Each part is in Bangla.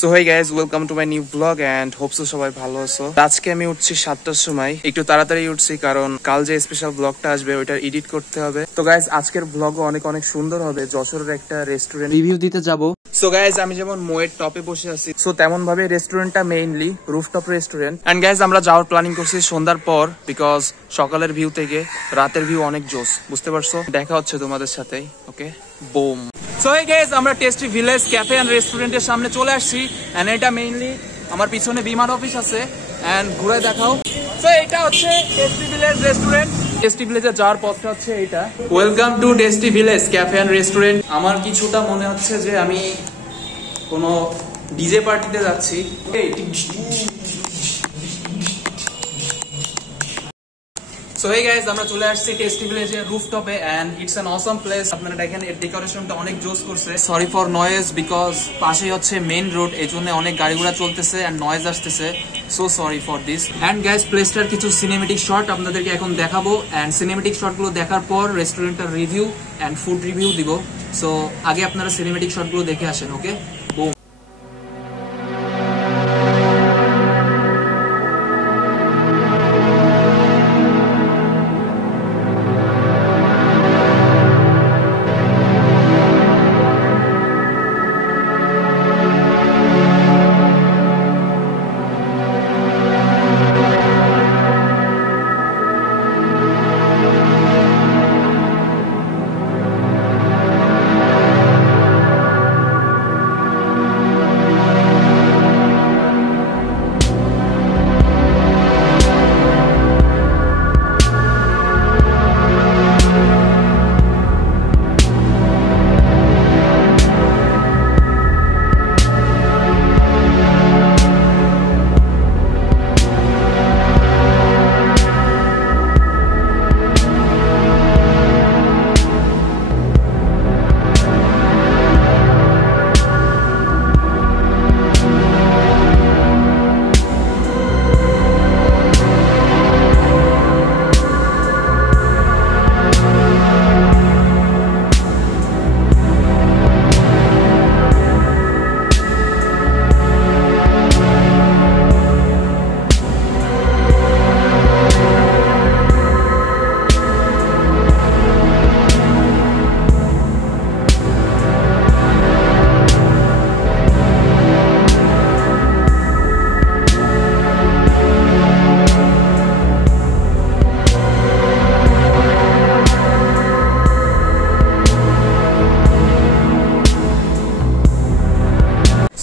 So hi guys, welcome to my new blog and hopes সবাই ভালো আছো। আজকে আমি উঠছি 7টার সময়, একটু তাড়াতাড়ি উঠছি কারণ কাল যে স্পেশাল ব্লগটা আসবে ওইটা এডিট করতে হবে। তো গাইজ আজকের ব্লগও অনেক অনেক সুন্দর হবে। যশোরের একটা রেস্টুরেন্ট রিভিউ দিতে যাব। সো গাইজ আমি যেমন মোয়ের টপে বসে আছি, সো তেমন ভাবে রেস্টুরেন্টটা mainly rooftop restaurant. And guys আমরা যাওয়ার প্ল্যানিং করছি সন্ধ্যার পর, বিকজ সকালের ভিউ থেকে রাতের ভিউ অনেক জোস, বুঝতে পারছো? দেখা হচ্ছে তোমাদের সাথে। ওকে, বুম। সো এই গাইস আমরা টেস্টি ভিলেজ ক্যাফে এন্ড রেস্টুরেন্টের সামনে চলে আসছি। এন্ড এটা মেইনলি আমার পিছনে বিমান অফিস আছে। এন্ড ঘুরে দেখাও। সো এটা হচ্ছে টেস্টি ভিলেজ রেস্টুরেন্ট। টেস্টি ভিলেজে যাওয়ার পথটা হচ্ছে এটা। Welcome to tasty village cafe and restaurant. আমার কিছুটা মনে হচ্ছে যে আমি কোনো ডিজে পার্টিতে যাচ্ছি। সো হেই গাইস, আমরা চলে আসছি টেস্টি ভিলেজের রুফটপে and it's an awesome place. আপনারা দেখেন এর ডেকোরেশনটা অনেক জোস করছে। সরি ফর নয়েজ, বিকজ পাশেই হচ্ছে মেইন রোড, এজন্য অনেক গাড়ি ঘোড়া চলতেছে এন্ড নয়েজ আসতেছে। So sorry for this. And guys প্লেসটার কিছু সিনেমেটিক শট আপনাদেরকে এখন দেখাবো। এন্ড সিনেমেটিক শটগুলো দেখার পর রেস্টুরেন্টের রিভিউ এন্ড ফুড রিভিউ দিব। সো আগে আপনারা সিনেমেটিক শটগুলো দেখে আসেন। ওকে, বুম।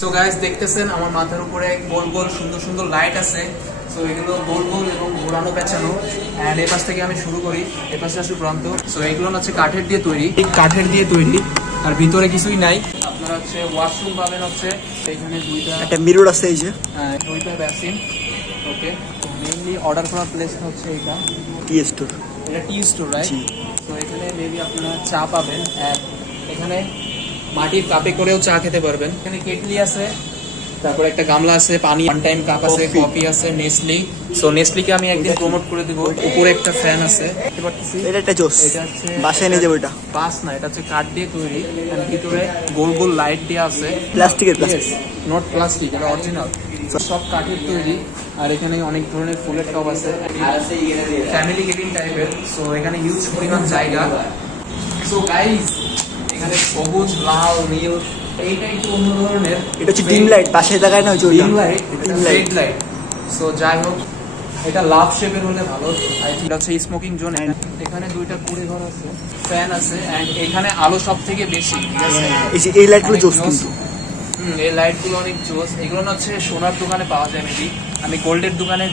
সো গাইস দেখতেছেন আমার মাথার উপরে গোল গোল সুন্দর সুন্দর লাইট আছে। সো এগুলো গোল গোল এবং ঘোরানো পেঁচানো। এন্ড এই পাশ থেকে আমি শুরু করি, এই পাশে আসি প্রান্ত। সো এগুলো হচ্ছে কাঠের দিয়ে তৈরি, কাঠের দিয়ে তৈরি, আর ভিতরে কিছুই নাই। আপনারা হচ্ছে ওয়াশরুম পাবেন, হচ্ছে এখানে দুইটা, একটা মিরর আছে, এই যে দুইটা বেসিন। ওকে, মেইনলি অর্ডার করার প্লেসটা হচ্ছে এটা টি স্টোর। এটা টি স্টোর, রাইট? তো এখানে মেবি আপনারা চা পাবেন। এখানে মাটির কাপে করেও চা খেতে পারবেন। এখানে কেটলি আছে, তারপর একটা গামলা আছে, পানি, ওয়ান টাইম কাপ আছে, কফি আছে, নেসলি। সো নেসলিকে আমি একদিন প্রমোট করে দিব। উপরে একটা ফ্যান আছে, দেখতে পাচ্ছি। এটা একটা জোস, এটা হচ্ছে বাসায় নিয়ে যাবো। এটা বাস না, এটা হচ্ছে কাঠ দিয়ে তৈরি। এর ভিতরে গোল গোল লাইট দেওয়া আছে, প্লাস্টিকের, নট প্লাস্টিক, এটা অরিজিনাল। সব কাঠের তৈরি। আর এখানে অনেক ধরনের ফুলের টব আছে, ফ্যামিলি কেবিন টাইপের। সো এখানে হিউজ পরিমাণ জায়গা। সো গাইস এখানে সবুজ, লাল, নীল, এইটা একটু অন্য ধরনের। এটা হচ্ছে ডিম লাইট, পাশে লাগায় না, dim light, red light. So যাই হোক, এটা লাভ শেপের হলে ভালো। আই থিংক এটা হচ্ছে স্মোকিং জোন। এখানে দুইটা কুড়ে ঘর আছে, ফ্যান আছে, এন্ড এখানে আলো সব থেকে বেশি, ঠিক আছে? এই লাইটগুলো জোস কিন্তু। এই লাইটগুলো অনেক জোস। এগুলো হচ্ছে সোনার দোকানে পাওয়া যায় মেবি। আমি গোল্ডের দোকানে,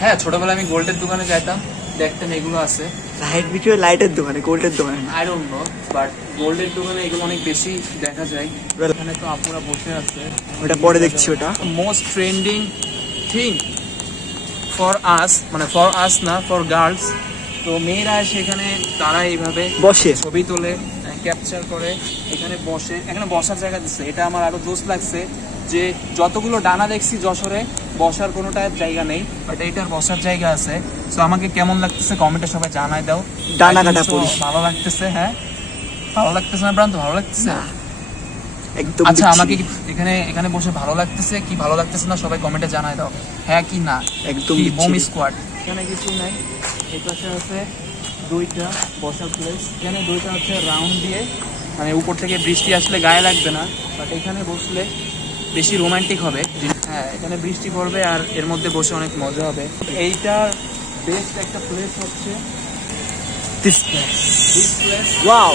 হ্যাঁ ছোটবেলায় আমি গোল্ডের দোকানে যাইতাম, দেখতেন এগুলো আছে। লাইট বিক্রি লাইটের দোকানে, গোল্ডের দোকানে আই ডোন্ট নো, বাট গোল্ডের দোকানে এগুলো অনেক বেশি দেখা যায়। এখানে তো আপুরা বসে আছে, ওটা পরে দেখছি। ওটা most trending thing for us, মানে ফর আস না, ফর গার্লস। তো মেয়েরা সেখানে তারা এইভাবে বসে ছবি তোলে, ক্যাপচার করে, এখানে বসে। এখানে বসার জায়গা দিচ্ছে, এটা আমার আরো জোস লাগছে। যে যতগুলো ডানা দেখছি যশোরে বসার কোনোটা জায়গা নেই, বাট এইটার বসার জায়গা আছে। সো আমাকে কেমন লাগতেছে কমেন্টে সবাই জানাই দাও। ডানা কাটা ভালো লাগতেছে? হ্যাঁ ভালো লাগতেছে না প্রান্ত? ভালো লাগতেছে। একদম। আচ্ছা আমাকে এখানে এখানে বসে ভালো লাগতেছে কি ভালো লাগতেছে না সবাই কমেন্টে জানাই দাও, হ্যাঁ কি না। একদম বোম স্কোয়াড এখানে কিছু নাই। এই পাশে আছে দুইটা বসার প্লেস, এখানে দুইটা হচ্ছে রাউন্ড দিয়ে, মানে উপর থেকে বৃষ্টি আসলে গায়ে লাগবে না, বাট এখানে বসলে বেশি রোমান্টিক হবে। হ্যাঁ এখানে বৃষ্টি পড়বে আর এর মধ্যে বসে অনেক মজা হবে। এইটার বেস্ট একটা প্লেস হচ্ছে দিস প্লেস। ওয়াও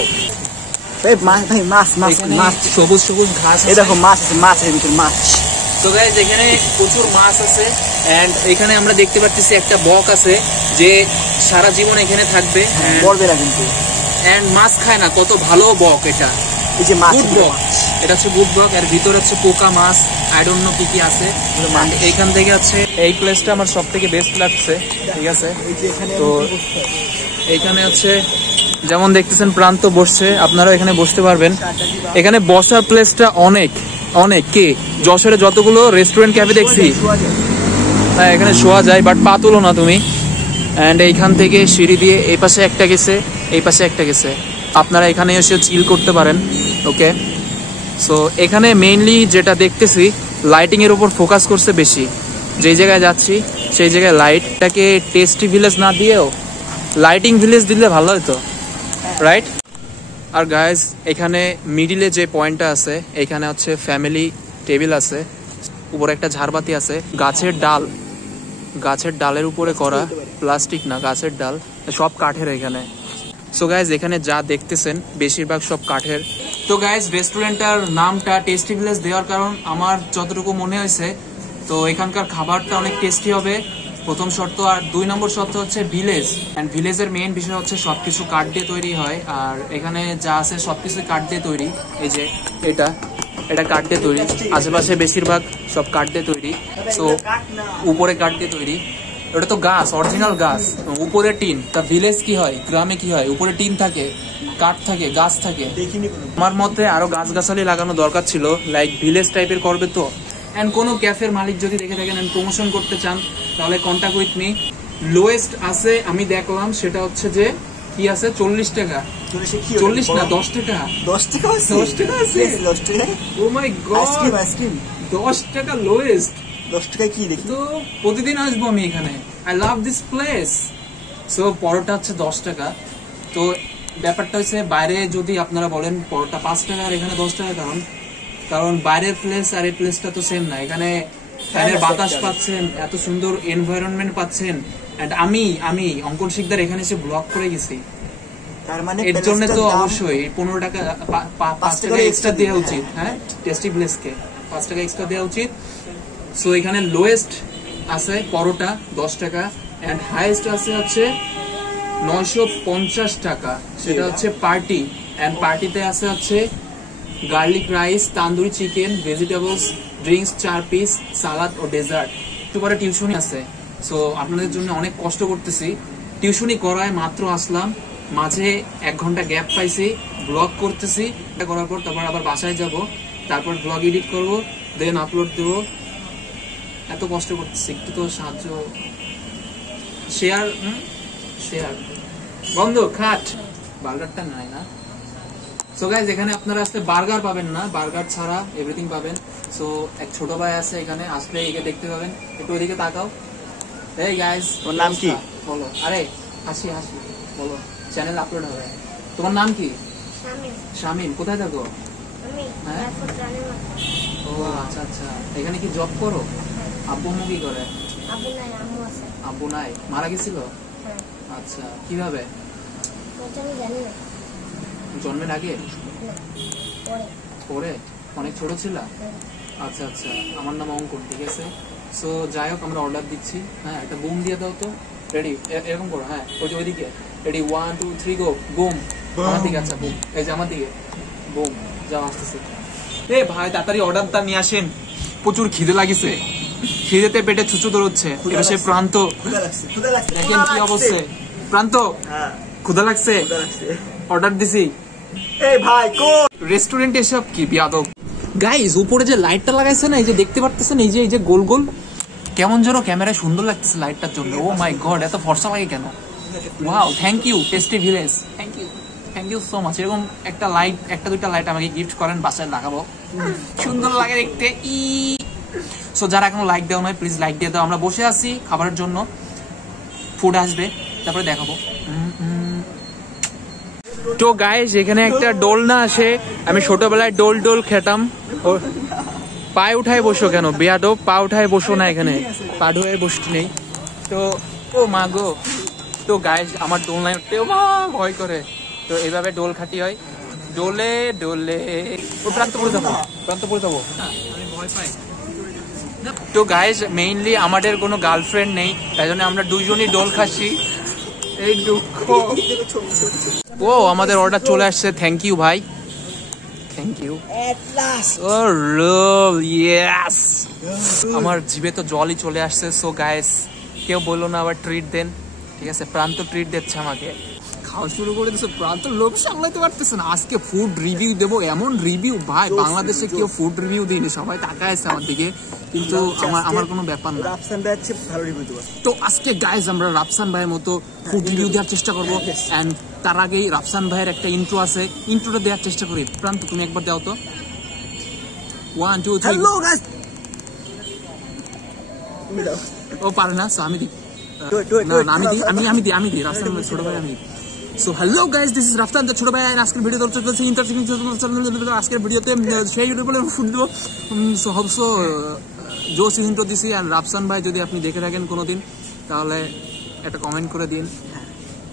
ভাই, ভাই মাছ মাছ মাছ, সবুজ সবুজ ঘাস, এই দেখো মাছ আছে, মাছের ভিতরে মাছ। তো গাইস এখানে প্রচুর মাছ আছে এন্ড এখানে আমরা দেখতে পাচ্ছি একটা বক আছে যে সারা জীবন এখানে থাকবে, মরবে না কিন্তু, এন্ড মাছ খায় না। কত ভালো বক এটা, এই যে মাছ, গুড বক, এটা হচ্ছে গুড বক। এর ভিতরে হচ্ছে পোকা মাছ, আই ডোন্ট নো কি কি আছে। এইখান থেকে হচ্ছে এই প্লেসটা আমার সব থেকে বেস্ট লাগছে, ঠিক আছে। তো এইখানে হচ্ছে যেমন দেখতেছেন প্রান্ত বসছে, আপনারা এখানে বসতে পারবেন। এখানে বসার প্লেসটা অনেক অনেক, কে যশোরে যতগুলো রেস্টুরেন্ট ক্যাফে দেখছি হ্যাঁ এখানে শোয়া যায়, বাট পা তুলো না তুমি। অ্যান্ড এইখান থেকে সিঁড়ি দিয়ে এই পাশে একটা গেছে, এই পাশে একটা গেছে, আপনারা এখানে এসে চিল করতে পারেন। ওকে, সো এখানে মেইনলি যেটা দেখতেছি লাইটিং এর উপর ফোকাস করছে বেশি। যেই জায়গায় যাচ্ছি সেই জায়গায় লাইটটাকে টেস্টি ভিলেজ না দিয়েও লাইটিং ভিলেজ দিলে ভালো হতো, রাইট? আর গাইজ এখানে মিডিলে যে পয়েন্টটা আছে এখানে হচ্ছে ফ্যামিলি টেবিল আছে, উপরে একটা ঝাড়বাতি আছে, গাছের ডাল, গাছের ডালের উপরে করা, প্লাস্টিক না গাছের ডাল, সব কাঠের এখানে। সো গাইজ এখানে যা দেখতেছেন বেশিরভাগ সব কাঠের। তো গাইজ রেস্টুরেন্টটার নামটা টেস্টি ভিলেজ দেওয়ার কারণ আমার যতটুকু মনে হয়েছে, তো এখানকার খাবারটা অনেক টেস্টি হবে প্রথম শর্ত। আর 2 নম্বর শর্ত হচ্ছে ভিলেজ, অ্যান্ড ভিলেজের মেইন বিষয় হচ্ছে সবকিছু কাঠ দিয়ে তৈরি হয়। আর এখানে যা আছে সবকিছু কাঠ দিয়ে তৈরি। এই যে এটা কাঠ দিয়ে তৈরি, আশেপাশে বেশিরভাগ সব কাঠ দিয়ে তৈরি। সো উপরে কাঠ দিয়ে তৈরি, ওটা তো গাছ, অরিজিনাল গাছ, উপরে টিন। তা ভিলেজ কি হয়, গ্রামে কি হয়, উপরে টিন থাকে, কাঠ থাকে, গাছ থাকে। আমার মতে আরো গাছগাছালি লাগানো দরকার ছিল, লাইক ভিলেজ টাইপের করবে তো। এন্ড কোনো ক্যাফের মালিক যদি দেখে থাকেন এন্ড প্রমোশন করতে চান তাহলে কন্ট্যাক্ট উইথ মি। লোয়েস্ট আছে আমি দেখলাম সেটা হচ্ছে যে কি আছে 40 টাকা, 40 না 10 টাকা, 10 টাকা আছে, 10 টাকা আছে, 10 টাকা। ও মাই গড, আইসক্রিম 10 টাকা লোয়েস্ট, 10 টাকা কি দেখি তো। প্রতিদিন আসবো আমি এখানে, I love this place. So paratha হচ্ছে 10 টাকা। তো ব্যাপারটা হচ্ছে বাইরে যদি আপনারা বলেন পরোটা 5 টাকা আর এখানে 10 টাকা, কারণ বাইরের প্লেস আর এই প্লেসটা তো সেম না। এখানে ফ্যানের বাতাস পাচ্ছেন, এত সুন্দর এনভায়রনমেন্ট পাচ্ছেন। এন্ড আমি অঙ্কন শিকদার এখানে এসে ব্লগ করে গেছি, তার মানে এর জন্য তো অবশ্যই 15 টাকা 5 টাকা এক্সট্রা দেওয়া উচিত। হ্যাঁ, টেস্টি প্লেসকে 5 টাকা এক্সট্রা দেওয়া উচিত। সো এখানে লোয়েস্ট আছে পরোটা 10 টাকা এন্ড হাইয়েস্ট আছে হচ্ছে 950 টাকা, সেটা হচ্ছে পার্টি। এন্ড পার্টিতে আছে হচ্ছে garlic rice, tandoori chicken, vegetables, drinks 4 piece, salad ও ডেজার্ট। একটু পরে টিউশনি আছে। সো আপনাদের জন্য অনেক কষ্ট করতেছি, টিউশনি করায় মাত্র আসলাম, মাঝে 1 ঘন্টা গ্যাপ পাইছি, ব্লগ করতেছি, করার পর তারপর আবার বাসায় যাব, তারপর ব্লগ এডিট করব, দেন আপলোড দেব। এত কষ্ট করতেছি, একটু তো সাহায্য, শেয়ার বন্ধ, খাট বার্গারটা নাই না। সো গাইজ এখানে আপনারা আসলে বার্গার পাবেন না, বার্গার ছাড়া এভরিথিং পাবেন। সো এক ছোট ভাই আছে এখানে, আসলে একে দেখতে পাবেন। একটু ওইদিকে তাকাও। এই গাইজ, তোর নাম কি বলো? আরে হাসি বলো, চ্যানেল আপলোড হবে। তোমার নাম কি? শামিম। কোথায় থাকো? হ্যাঁ, ও আচ্ছা আচ্ছা। এখানে কি জব করো? আব্বু আম্মু কি করে? আব্বু নাই, মারা গেছিল? আচ্ছা, কিভাবে? জন্মের আগে? পরে? অনেক ছোট ছিল? আচ্ছা আচ্ছা। আমার নাম অঙ্কন, ঠিক আছে। সো যাই হোক, আমরা অর্ডার দিচ্ছি। হ্যাঁ, একটা বুম দিয়ে দাও তো। রেডি, এরকম করো। হ্যাঁ, ওইদিকে রেডি, 1 2 3 গো। বুম। আমার দিকে, আচ্ছা বুম, এই যে আমার দিকে বুম। যাও, আসতেছে। এ ভাই তাড়াতাড়ি অর্ডারটা নিয়ে আসেন, প্রচুর খিদে লাগিছে, খিদেতে পেটে ছুঁচু দৌড়চ্ছে। এবার সে প্রান্ত, দেখেন কি অবস্থা। প্রান্ত, ক্ষুধা লাগছে, অর্ডার দিছি। এই ভাই রেস্টুরেন্ট এসব কি বিয়াদব। গাইস উপরে যে লাইটটা লাগাইছে না, এই যে দেখতে পারতেছেন, এই যে গোল গোল, কেমন যেন ক্যামেরায় সুন্দর লাগতেছে লাইটটার জন্য। ও মাই গড, এত ফর্সা লাগে কেন? Wow, thank you tasty village, thank you so much. এরকম একটা লাইট, একটা দুইটা লাইট আমাকে গিফট করেন, বাসায় লাগাবো। সুন্দর লাগে দেখতে। সো যারা এখনো লাইক দেওয়া নয় প্লিজ লাইক দিয়ে দাও। আমরা বসে আছি খাবারের জন্য, ফুড আসবে তারপরে দেখাবো। তো গাইস এখানে একটা দোলনা আছে, আমি ছোটবেলায় দোল খেতাম। পায়ে উঠায় বসো কেন বেয়াদব, পা উঠায় বসো না, এখানে পা ধুয়ে বসতে নেই। তো ও মা গো, তো গাইস আমার দোলনায় উঠতে ভয় করে। তো এইভাবে দোল খাটি হয়, দোলে দোলে ও প্রান্ত পড়ে যাবো, প্রান্ত পড়ে যাবো, আমি ভয় পাই। তো গাইস মেইনলি আমাদের কোনো গার্লফ্রেন্ড নেই, তাই জন্য আমরা দুইজনই দোল খাচ্ছি। এই দুঃখ। ও আমাদের অর্ডার চলে আসছে, থ্যাংক ইউ ভাই, থ্যাংক ইউ। আমার জিভে তো জলই চলে আসছে। সো গাইস কেউ বললো না আবার ট্রিট দেন, ঠিক আছে? প্রান্ত ট্রিট দিচ্ছে আমাকে, খাওয়া শুরু করে দিচ্ছে। প্রান্ত লোভ সামলাতে পারতেছে না। আজকে ফুড রিভিউ দেবো, এমন রিভিউ ভাই বাংলাদেশে কেউ ফুড রিভিউ দিইনি, সবাই তাকায় আছে আমার দিকে, কিন্তু আমার কোনো ব্যাপার না। তো আজকে গাইস আমরা রাফসান ভাইয়ের মতো ফুড রিভিউ দেওয়ার চেষ্টা করবো। এন্ড তার আগেই রাফসান ভাইয়ের একটা ইন্ট্রো আছে, ইন্ট্রোটা দেওয়ার চেষ্টা করি। প্রান্ত তুমি একবার দাও তো। 1 2 3। হ্যালো গাইস, ও পারে না, সো আমি দিই। না আমি দিই রাফসান ভাই ছোট ভাই আমি। So hello guys, this is Rafsan the ছোট ভাই। আজকের ভিডিও দর্শক চলছে ইন্টারেস্টিং। আজকের ভিডিওতে সেই ইউটিউবে ফুড দেবো। সো হোপসো জোস ইন্ট্রো দিছি। আর রাফসান ভাই যদি আপনি দেখে থাকেন কোনোদিন, তাহলে একটা কমেন্ট করে দিন।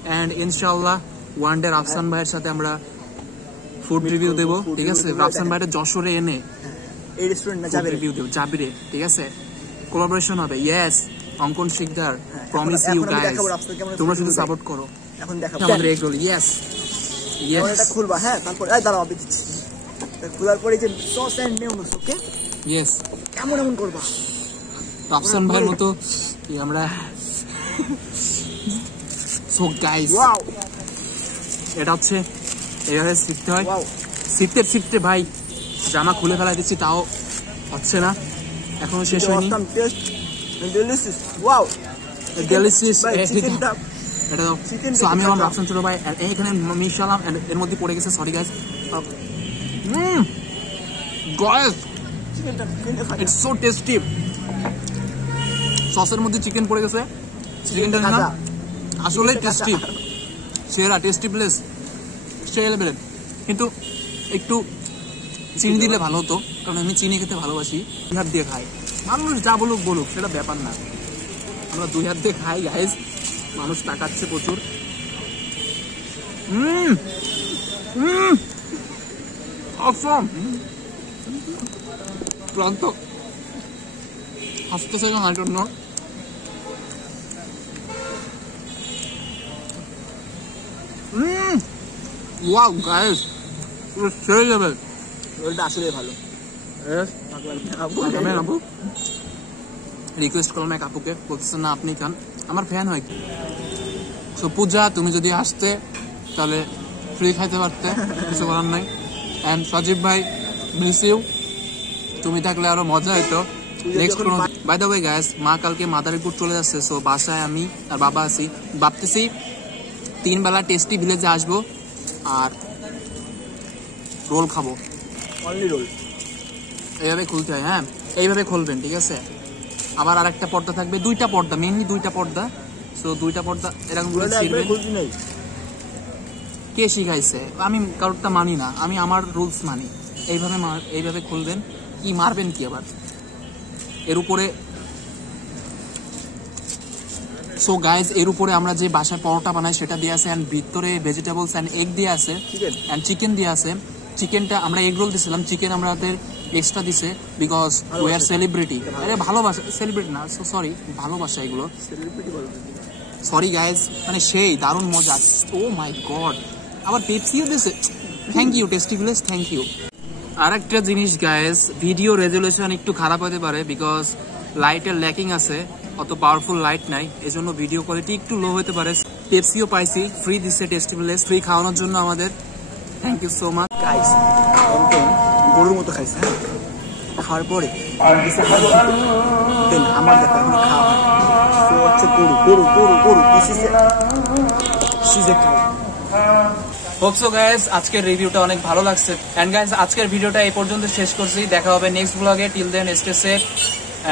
অ্যান্ড ইনশাআল্লাহ ওয়ান ডে রাফসান ভাইয়ের সাথে আমরা ফুড রিভিউ দেবো, ঠিক আছে? রাফসান ভাইয়ের যশোরে এনে এই রেস্টুরেন্ট না রিভিউ দেবো, জাবিরে, ঠিক আছে? কোলাবোরেশন হবে। ইয়েস, অঙ্কন শিকদার, প্রমিস ইউ গাইস, তোমরা শুধু সাপোর্ট করো। এখন দেখাবো আমাদের এগ রোল। ইয়েস ইয়েস, এটা খুলবা। হ্যাঁ, তারপর এই দাঁড়াও আমি দিচ্ছি। খোলার পরে যে sauce and mayonnaise, okay? Yes, এমন করবা রাফসান ভাইয়ের মতো আমরা। সো গাইস ওয়াও, এটা হচ্ছে এইভাবে শিখতে হয়। শিখতে ভাই জামা খুলে ফেলাই দিচ্ছি, তাও হচ্ছে না, এখনো শেষ হয়নি। ডেলিশিয়াস এটা দাও। সো আমি হলাম রাফসান ছোট ভাই, এখানে মিশালাম, এর মধ্যে পড়ে গেছে, sorry guys. Guys it's so tasty. সসের মধ্যে চিকেন পড়ে গেছে, চিকেনটা না আসলে টেস্টি, সেরা টেস্টি প্লেস, সেই লেভেলের। কিন্তু একটু চিনি দিলে ভালো হতো, কারণ আমি চিনি খেতে ভালোবাসি। 2 হাত দিয়ে খাই, মানুষ যা বলুক সেটা ব্যাপার না, আমরা 2 হাত দিয়ে খাই গাইস। মানুষ তাকাচ্ছে প্রচুর। অসম প্রান্ত হাসতেছে না জন্য। ওয়াও গাইস, পুরো সেই লেভেল। রোলটা আসলে ভালো। রিকোয়েস্ট করলাম এক আপুকে, বলতেছে না আপনি খান, আমার ফ্যান হয়। সো পূজা তুমি যদি আসতে তাহলে ফ্রি খাইতে পারতে, কিছু করার নাই। অ্যান্ড সজীব ভাই মিস ইউ, তুমি থাকলে আরো মজা হইতো। নেক্সট কোনো বাই দ্য ওয়ে গাইস, মা কালকে মাদারীপুর চলে যাচ্ছে। সো বাসায় আমি আর বাবা আছি, ভাবতেছি 3 বেলা টেস্টি ভিলেজে আসবো আর রোল খাবো। অনলি রোল এইভাবে খুলতে হয়, হ্যাঁ এইভাবে খুলবেন, ঠিক আছে? আবার আর একটা পর্দা থাকবে, 2টা পর্দা, মেইনলি 2টা পর্দা। সো 2টা পর্দা এরকম করে ছিড়বেন। কে শিখাইছে? আমি কারোরটা মানি না, আমি আমার রুলস মানি। এইভাবে খুলবেন। কি মারবেন কি আবার এর উপরে? সো গাইজ এর উপরে আমরা যে বাসায় পরোটা বানাই সেটা দিয়ে আছে, অ্যান্ড ভিতরে ভেজিটেবলস অ্যান্ড এগ দিয়ে আছে, অ্যান্ড চিকেন দিয়ে আছে। চিকেনটা আমরা এগ রোল দিছিলাম, চিকেন আমাদের এক্সট্রা দিছে বিকজ উই আর সেলিব্রিটি। আরে ভালোবাসা, সেলিব্রিটি না, সো সরি, ভালোবাসা এগুলো। সরি গাইজ, মানে সেই দারুণ মজা। ও মাই গড, আবার পেপসিও দিছে। Thank you tasty village, thank you. আর একটা জিনিস গাইজ, ভিডিও রেজুলেশন একটু খারাপ হতে পারে বিকজ লাইটের ল্যাকিং আছে, অত পাওয়ারফুল লাইট নাই, এজন্য ভিডিও কোয়ালিটি একটু লো হতে পারে। পেপসিও পাইছি, ফ্রি দিচ্ছে টেস্টি ভিলেজ, ফ্রি খাওয়ানোর জন্য আমাদের। Thank you so much guys. গরুর মতো খাইছে, খাওয়ার পরে আমার দেখা এখন খাওয়া হয়। তো হচ্ছে গরু, this is a cow. Hope so guys আজকের রিভিউটা অনেক ভালো লাগছে এন্ড গাইস আজকের ভিডিওটা এই পর্যন্ত শেষ করছি দেখা হবে নেক্সট ব্লগে till then stay safe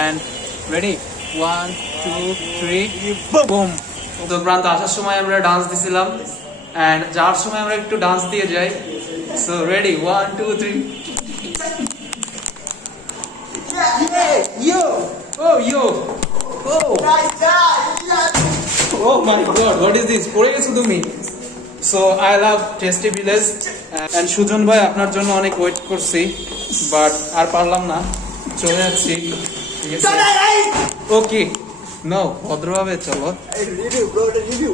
and ready 1 2 3 boom তো প্রান্ত আসার সময় আমরা ডান্স দিছিলাম এন্ড যাওয়ার সময় আমরা একটু ডান্স দিয়ে যাই so ready 1 2 3 Yo! oh yo oh oh my god what is this পড়ে গেছো তুমি so I love tasty village and Sujan ভাই আপনার জন্য অনেক ওয়েট করছি বাট আর পারলাম না চলে যাচ্ছি ঠিক আছে ওকে নো ভদ্রভাবে চলো Review, bro, review.